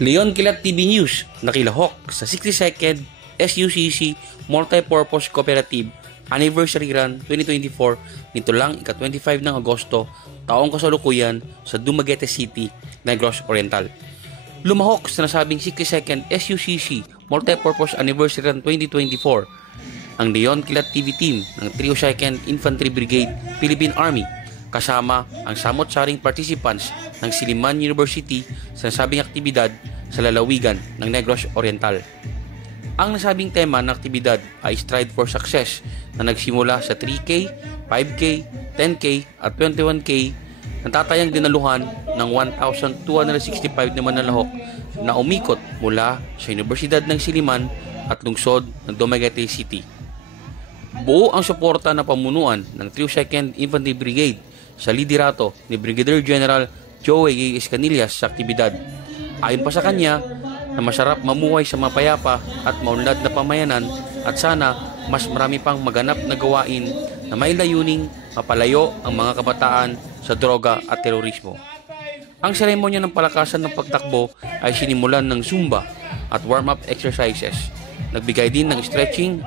Leon Kilat TV News nakilahok sa 62nd SUCC Multipurpose Cooperative Anniversary Run 2024 nito lang ika-25 ng Agosto taong kasalukuyan sa Dumaguete City, Negros Oriental. Lumahok sa nasabing 62nd SUCC Multipurpose Anniversary Run 2024 ang Leon Kilat TV team ng 302nd Infantry Brigade Philippine Army kasama ang samot-saring participants ng Silliman University sa nasabing aktibidad sa lalawigan ng Negros Oriental. Ang nasabing tema ng aktibidad ay Stride for Success na nagsimula sa 3K, 5K, 10K at 21K na tatayang dinaluhan ng 1,265 na manlalahok na umikot mula sa Universidad ng Silliman at lungsod ng Dumaguete City. Buo ang suporta ng pamunuan ng 302nd Infantry Brigade sa liderato ni Brigadier General Joey Escanillas sa aktibidad. Ayon pa sa kanya na masarap mamuhay sa mapayapa at maunlad na pamayanan at sana mas marami pang maganap na gawain na may layuning mapalayo ang mga kabataan sa droga at terorismo. Ang seremonya ng palakasan ng pagtakbo ay sinimulan ng Zumba at warm-up exercises. Nagbigay din ng stretching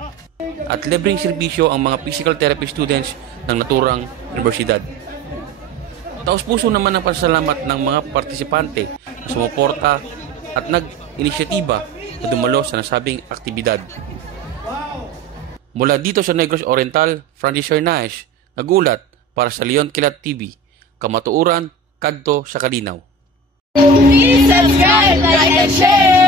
at libreng serbisyo ang mga physical therapy students ng naturang universidad. Taos-puso naman ang pasalamat ng mga partisipante na sumuporta at nag-inisyatiba na dumalo sa nasabing aktibidad. Mula dito sa Negros Oriental, Francis Hernaez, nagulat para sa Leon Kilat TV, kamatuuran, kadto sa kalinaw. Please subscribe, like, and share!